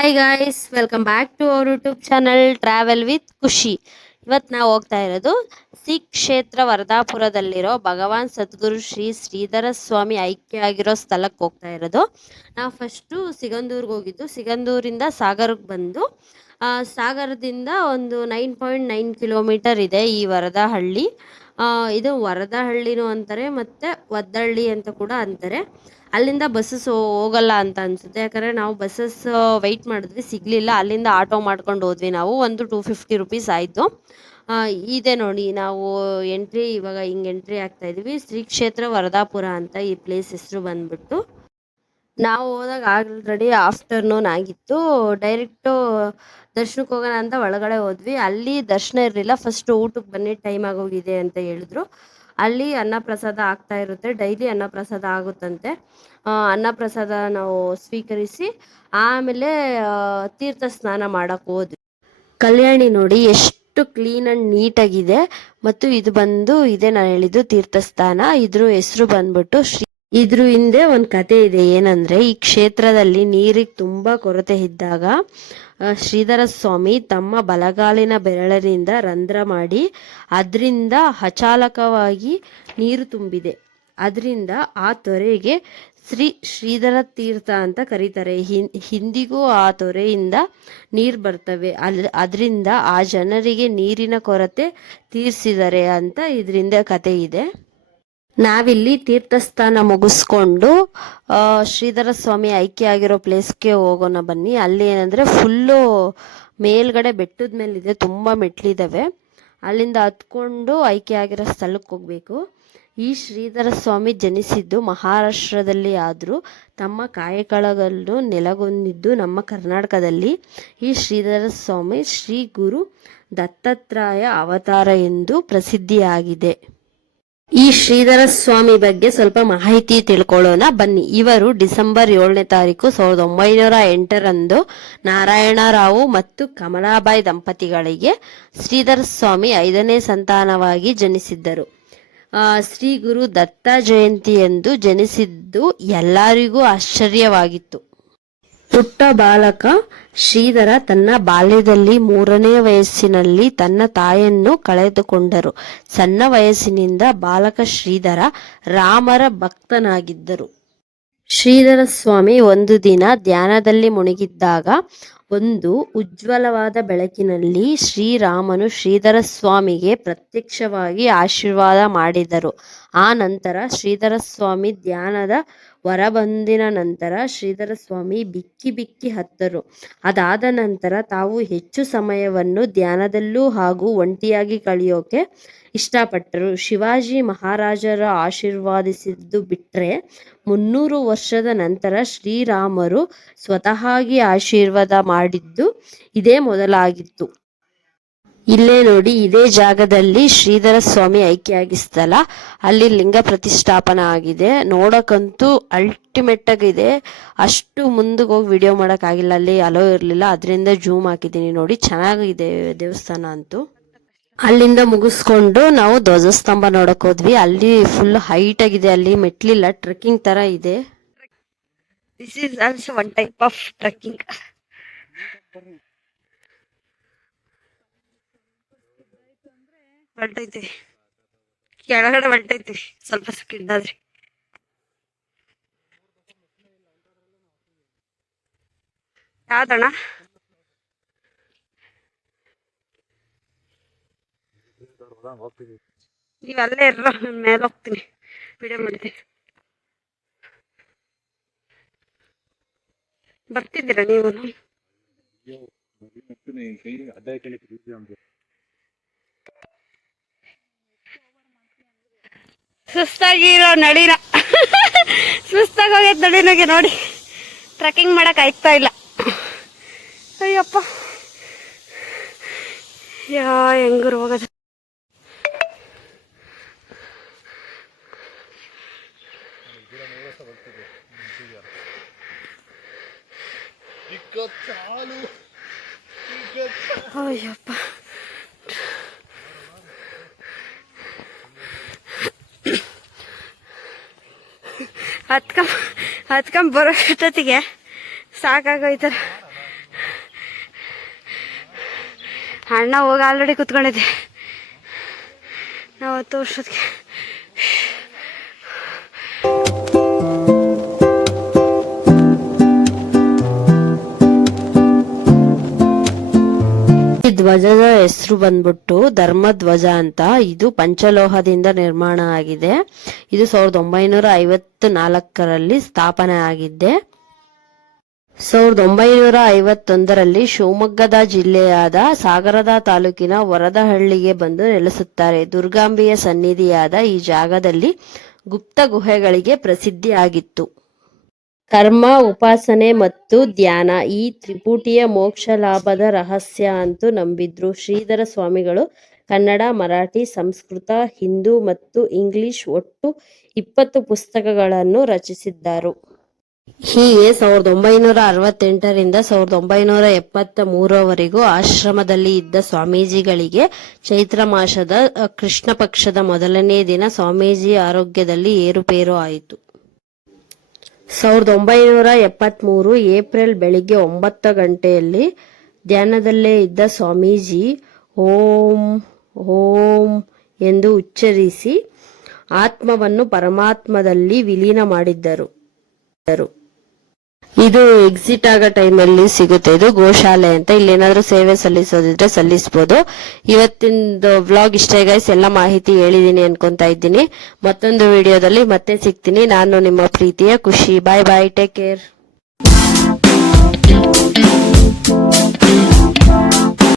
Hi guys, welcome back to our YouTube channel travel with Khushi. ಇವತ್ತು ನಾವು ಹೋಗ್ತಾ ಇರೋದು ಶ್ರೀ ಕ್ಷೇತ್ರ ವರದಾಪುರದಲ್ಲಿರೋ ಭಗವಾನ್ ಸದ್ಗುರು ಶ್ರೀ ಶ್ರೀಧರ ಸ್ವಾಮಿ ಐಕ್ಯ ಆಗಿರೋ ಸ್ಥಳಕ್ಕೆ ಹೋಗ್ತಾ ಇರೋದು. ನಾವು ಫಸ್ಟು ಸಿಗಂದೂರ್ಗೆ ಹೋಗಿದ್ದು, ಸಿಗಂದೂರಿಂದ ಸಾಗರಕ್ಕೆ ಬಂದು ಸಾಗರದಿಂದ ಒಂದು 9.9 ಕಿಲೋಮೀಟರ್ ಇದೆ ಈ ವರದಹಳ್ಳಿ. ಇದು ವರದಹಳ್ಳಿನೂ ಅಂತಾರೆ ಮತ್ತು ಒದ್ದಹಳ್ಳಿ ಅಂತ ಕೂಡ ಅಂತಾರೆ. ಅಲ್ಲಿಂದ ಬಸ್ಸಸ್ ಹೋಗಲ್ಲ ಅಂತ ಅನ್ಸುತ್ತೆ, ಯಾಕಂದರೆ ನಾವು ಬಸ್ಸಸ್ ವೆಯ್ಟ್ ಮಾಡಿದ್ವಿ, ಸಿಗಲಿಲ್ಲ. ಅಲ್ಲಿಂದ ಆಟೋ ಮಾಡ್ಕೊಂಡು ಹೋದ್ವಿ ನಾವು. ಒಂದು 250 ರುಪೀಸ್ ಆಯಿತು. ಇದೆ ನೋಡಿ, ನಾವು ಇವಾಗ ಹಿಂಗೆ ಎಂಟ್ರಿ ಆಗ್ತಾ ಇದೀವಿ. ಶ್ರೀ ಕ್ಷೇತ್ರ ವರದಾಪುರ ಅಂತ ಈ ಪ್ಲೇಸ್ ಹೆಸರು ಬಂದ್ಬಿಟ್ಟು. ನಾವು ಹೋದಾಗ ಆಲ್ರೆಡಿ ಆಫ್ಟರ್ನೂನ್ ಆಗಿತ್ತು. ಡೈರೆಕ್ಟು ದರ್ಶನಕ್ಕೆ ಹೋಗೋಣ ಅಂತ ಒಳಗಡೆ ಹೋದ್ವಿ. ಅಲ್ಲಿ ದರ್ಶನ ಇರಲಿಲ್ಲ. ಫಸ್ಟ್ ಊಟಕ್ಕೆ ಬನ್ನಿ, ಟೈಮ್ ಆಗೋಗಿದೆ ಅಂತ ಹೇಳಿದ್ರು. ಅಲ್ಲಿ ಅನ್ನಪ್ರಸಾದ ಆಗ್ತಾ ಇರುತ್ತೆ, ಡೈಲಿ ಅನ್ನಪ್ರಸಾದ ಆಗುತ್ತಂತೆ. ಅನ್ನಪ್ರಸಾದ ನಾವು ಸ್ವೀಕರಿಸಿ ಆಮೇಲೆ ತೀರ್ಥ ಸ್ನಾನ ಮಾಡಕ್ಕೆ ಹೋದ್ವಿ. ಕಲ್ಯಾಣಿ ನೋಡಿ ಎಷ್ಟು ಕ್ಲೀನ್ ಅಂಡ್ ನೀಟಾಗಿದೆ. ಮತ್ತು ಇದು ಬಂದು ಇದೇ ನಾನು ಹೇಳಿದ್ದು ತೀರ್ಥಸ್ಥಾನ. ಇದ್ರ ಹೆಸರು ಬಂದ್ಬಿಟ್ಟು ಇದ್ರ ಹಿಂದೆ ಒಂದು ಕತೆ ಇದೆ. ಏನಂದ್ರೆ, ಈ ಕ್ಷೇತ್ರದಲ್ಲಿ ನೀರಿಗೆ ತುಂಬಾ ಕೊರತೆ ಇದ್ದಾಗ ಶ್ರೀಧರ ಸ್ವಾಮಿ ತಮ್ಮ ಬಲಗಾಲಿನ ಬೆರಳಿನಿಂದ ರಂಧ್ರ ಮಾಡಿ ಅದರಿಂದ ಅಚಾಲಕವಾಗಿ ನೀರು ತುಂಬಿದೆ. ಅದರಿಂದ ಆ ತೊರೆಗೆ ಶ್ರೀಧರ ತೀರ್ಥ ಅಂತ ಕರೀತಾರೆ. ಹಿಂದಿಗೂ ಆ ತೊರೆಯಿಂದ ನೀರು ಬರ್ತವೆ. ಅದರಿಂದ ಆ ಜನರಿಗೆ ನೀರಿನ ಕೊರತೆ ತೀರಿಸಿದರೆ ಅಂತ ಇದರಿಂದ ಕತೆ ಇದೆ. ನಾವಿಲ್ಲಿ ತೀರ್ಥಸ್ಥಾನ ಮುಗಿಸ್ಕೊಂಡು ಶ್ರೀಧರ ಸ್ವಾಮಿ ಐಕ್ಯ ಆಗಿರೋ ಪ್ಲೇಸ್ಗೆ ಹೋಗೋಣ ಬನ್ನಿ. ಅಲ್ಲಿ ಏನಂದ್ರೆ ಫುಲ್ಲು ಮೇಲ್ಗಡೆ ಬೆಟ್ಟದ ಮೇಲಿದೆ, ತುಂಬಾ ಮೆಟ್ಲಿದ್ದಾವೆ. ಅಲ್ಲಿಂದ ಹತ್ಕೊಂಡು ಐಕ್ಯ ಆಗಿರೋ ಸ್ಥಳಕ್ಕೆ ಹೋಗ್ಬೇಕು. ಈ ಶ್ರೀಧರ ಸ್ವಾಮಿ ಜನಿಸಿದ್ದು ಮಹಾರಾಷ್ಟ್ರದಲ್ಲಿ ಆದರೂ ತಮ್ಮ ಕಾಯಕಗಳನ್ನು ನೆಲೆಗೊಂಡಿದ್ದು ನಮ್ಮ ಕರ್ನಾಟಕದಲ್ಲಿ. ಈ ಶ್ರೀಧರ ಸ್ವಾಮಿ ಶ್ರೀ ಗುರು ದತ್ತಾತ್ರೇಯ ಅವತಾರ ಎಂದು ಪ್ರಸಿದ್ಧಿಯಾಗಿದೆ. ಈ ಶ್ರೀಧರ ಸ್ವಾಮಿ ಬಗ್ಗೆ ಸ್ವಲ್ಪ ಮಾಹಿತಿ ತಿಳ್ಕೊಳ್ಳೋಣ ಬನ್ನಿ. ಇವರು ಡಿಸೆಂಬರ್ 7ನೇ ತಾರೀಕು 1908ರಂದು ನಾರಾಯಣರಾವು ಮತ್ತು ಕಮಲಾಬಾಯಿ ದಂಪತಿಗಳಿಗೆ ಶ್ರೀಧರ ಸ್ವಾಮಿ 5ನೇ ಸಂತಾನವಾಗಿ ಜನಿಸಿದ್ದರು. ಶ್ರೀ ಗುರು ದತ್ತ ಜಯಂತಿ ಎಂದು ಜನಿಸಿದ್ದು ಎಲ್ಲರಿಗೂ ಆಶ್ಚರ್ಯವಾಗಿತ್ತು. ಪುಟ್ಟ ಬಾಲಕ ಶ್ರೀಧರ ತನ್ನ ಬಾಲ್ಯದಲ್ಲಿ 3ನೇ ವಯಸ್ಸಿನಲ್ಲಿ ತನ್ನ ತಾಯಿಯನ್ನು ಕಳೆದುಕೊಂಡರು. ಸಣ್ಣ ವಯಸ್ಸಿನಿಂದ ಬಾಲಕ ಶ್ರೀಧರ ರಾಮರ ಭಕ್ತನಾಗಿದ್ದರು. ಶ್ರೀಧರ ಸ್ವಾಮಿ ಒಂದು ದಿನ ಧ್ಯಾನದಲ್ಲಿ ಮುಳುಗಿದ್ದಾಗ ಒಂದು ಉಜ್ವಲವಾದ ಬೆಳಕಿನಲ್ಲಿ ಶ್ರೀರಾಮನು ಶ್ರೀಧರ ಸ್ವಾಮಿಗೆ ಪ್ರತ್ಯಕ್ಷವಾಗಿ ಆಶೀರ್ವಾದ ಮಾಡಿದರು. ಆ ನಂತರ ಶ್ರೀಧರ ಸ್ವಾಮಿ ಧ್ಯಾನದ ಹೊರಬಂದಿನ ನಂತರ ಶ್ರೀಧರ ಸ್ವಾಮಿ ಬಿಕ್ಕಿ ಬಿಕ್ಕಿ ಹತ್ತರು. ಅದಾದ ನಂತರ ತಾವು ಹೆಚ್ಚು ಸಮಯವನ್ನು ಧ್ಯಾನದಲ್ಲೂ ಹಾಗೂ ಒಂಟಿಯಾಗಿ ಕಳೆಯೋಕೆ ಇಷ್ಟಪಟ್ಟರು. ಶಿವಾಜಿ ಮಹಾರಾಜರ ಆಶೀರ್ವಾದಿಸಿದ್ದು ಬಿಟ್ರೆ 300 ವರ್ಷದ ನಂತರ ಶ್ರೀರಾಮರು ಸ್ವತಃವಾಗಿ ಆಶೀರ್ವಾದ ಮಾಡಿದ್ದು ಇದೇ ಮೊದಲಾಗಿತ್ತು. ಇಲ್ಲೇ ನೋಡಿ, ಇದೇ ಜಾಗದಲ್ಲಿ ಶ್ರೀಧರ ಸ್ವಾಮಿ ಐಕ್ಯ ಆಗಿಸ್ತಲ್ಲ, ಅಲ್ಲಿ ಲಿಂಗ ಪ್ರತಿಷ್ಠಾಪನ ಆಗಿದೆ. ನೋಡಕ್ಕಂತೂ ಅಲ್ಟಿಮೇಟ್ ಆಗಿದೆ. ಅಷ್ಟು ಮುಂದಕ್ಕೆ ಹೋಗಿ ವಿಡಿಯೋ ಮಾಡೋಕ್ಕಾಗಿಲ್ಲ, ಅಲ್ಲಿ ಅಲೋ ಇರಲಿಲ್ಲ, ಅದರಿಂದ ಜೂಮ್ ಹಾಕಿದ್ದೀನಿ. ನೋಡಿ, ಚೆನ್ನಾಗಿದೆ ದೇವಸ್ಥಾನ ಅಂತೂ. ಅಲ್ಲಿಂದ ಮುಗಿಸ್ಕೊಂಡು ನಾವು ಧ್ವಜಸ್ತಂಭ ನೋಡಕ್ ಹೋದ್ವಿ. ಅಲ್ಲಿ ಫುಲ್ ಹೈಟ್ ಆಗಿದೆ, ಅಲ್ಲಿ ಮೆಟ್ಲಿಲ್ಲ, ಟ್ರೆಕ್ಕಿಂಗ್ ತರ ಇದೆ. This is also one type of trekking. ಹೊಲ್ಟೈತಿ ಕೆಳಗಡೆ, ಹೊಲ್ಟೈತಿ ಸ್ವಲ್ಪ ಸ್ಕಿಡ್ಡಾದ್ರಿ. ಯಾವ್ದಣ್ಣ? ನೀವ್ ಅಲ್ಲೇ ಇರೋ, ಮೇಲೆ ಹೋಗ್ತೀನಿ, ವಿಡಿಯೋ ಮಾಡ್ತೀನಿ. ಬರ್ತಿದ್ದೀರಾ ನೀವು? ಸುಸ್ತಾಗಿರೋ ನಡಿನ ಸುಸ್ತಾಗಿ ಹೋಗ್ಯದ ನಡಿನಾಗೆ ನೋಡಿ. ಟ್ರೆಕ್ಕಿಂಗ್ ಮಾಡಕ್ ಆಗ್ತಾ ಇಲ್ಲ. ಅಯ್ಯಪ್ಪ, ಹೆಂಗರು ಹೋಗೋದು. ಅಯ್ಯಪ್ಪ, ಹತ್ಕೊಂಡ್ ಬರೋ ಜೊತೆಗೆ ಸಾಕಾಗೋಯ್ತದ. ಅಣ್ಣ ಹೋಗಿ ಆಲ್ರೆಡಿ ಕುತ್ಕೊಂಡಿದ್ದೆ. ನಾವು 10 ವರ್ಷಕ್ಕೆ ಈ ಧ್ವಜದ ಹೆಸರು ಬಂದ್ಬಿಟ್ಟು ಧರ್ಮಧ್ವಜ ಅಂತ. ಇದು ಪಂಚಲೋಹದಿಂದ ನಿರ್ಮಾಣ ಆಗಿದೆ. ಇದು 1954ರಲ್ಲಿ ಸ್ಥಾಪನೆ ಆಗಿದ್ದೆ. 1951ರಲ್ಲಿ ಶಿವಮೊಗ್ಗದ ಜಿಲ್ಲೆಯಾದ ಸಾಗರದ ತಾಲೂಕಿನ ವರದಹಳ್ಳಿಗೆ ಬಂದು ನೆಲೆಸುತ್ತಾರೆ. ದುರ್ಗಾಂಬೆಯ ಸನ್ನಿಧಿಯಾದ ಈ ಜಾಗದಲ್ಲಿ ಗುಪ್ತ ಗುಹೆಗಳಿಗೆ ಪ್ರಸಿದ್ಧಿಯಾಗಿತ್ತು. ಕರ್ಮ, ಉಪಾಸನೆ ಮತ್ತು ಧ್ಯಾನ ಈ ತ್ರಿಪುಟಿಯ ಮೋಕ್ಷ ಲಾಭದ ರಹಸ್ಯ ಅಂತೂ ನಂಬಿದ್ರು. ಶ್ರೀಧರ ಸ್ವಾಮಿಗಳು ಕನ್ನಡ, ಮರಾಠಿ, ಸಂಸ್ಕೃತ, ಹಿಂದೂ ಮತ್ತು ಇಂಗ್ಲಿಷ್ ಒಟ್ಟು 20 ಪುಸ್ತಕಗಳನ್ನು ರಚಿಸಿದ್ದರು. ಹೀಗೆ 1968ರಿಂದ 1973ರವರೆಗೂ ಆಶ್ರಮದಲ್ಲಿ ಇದ್ದ ಸ್ವಾಮೀಜಿಗಳಿಗೆ ಚೈತ್ರ ಮಾಸದ ಕೃಷ್ಣ ಪಕ್ಷದ ಮೊದಲನೇ ದಿನ ಸ್ವಾಮೀಜಿ ಆರೋಗ್ಯದಲ್ಲಿ ಏರುಪೇರು ಆಯಿತು. 1973 ಏಪ್ರಿಲ್ ಬೆಳಿಗ್ಗೆ 9 ಗಂಟೆಯಲ್ಲಿ ಧ್ಯಾನದಲ್ಲೇ ಇದ್ದ ಸ್ವಾಮೀಜಿ ಓಂ ಓಂ ಎಂದು ಉಚ್ಚರಿಸಿ ಆತ್ಮವನ್ನು ಪರಮಾತ್ಮದಲ್ಲಿ ವಿಲೀನ ಮಾಡಿದ್ದರು. ಇದು ಎಕ್ಸಿಟ್ ಆಗೋ ಟೈಮಲ್ಲಿ ಸಿಗುತ್ತೆ. ಇದು ಗೋಶಾಲೆ ಅಂತ. ಇಲ್ಲೇನಾದ್ರೂ ಸೇವೆ ಸಲ್ಲಿಸೋದಿದ್ರೆ ಸಲ್ಲಿಸಬಹುದು. ಇವತ್ತಿನ ವ್ಲಾಗ್ ಇಷ್ಟೇ ಗೈಸ್. ಎಲ್ಲ ಮಾಹಿತಿ ಹೇಳಿದೀನಿ ಅನ್ಕೊಂತಾ ಇದ್ದೀನಿ. ಮತ್ತೊಂದು ವಿಡಿಯೋದಲ್ಲಿ ಮತ್ತೆ ಸಿಗ್ತೀನಿ. ನಾನು ನಿಮ್ಮ ಪ್ರೀತಿಯ ಖುಷಿ. ಬಾಯ್ ಬಾಯ್, ಟೇಕ್ ಕೇರ್.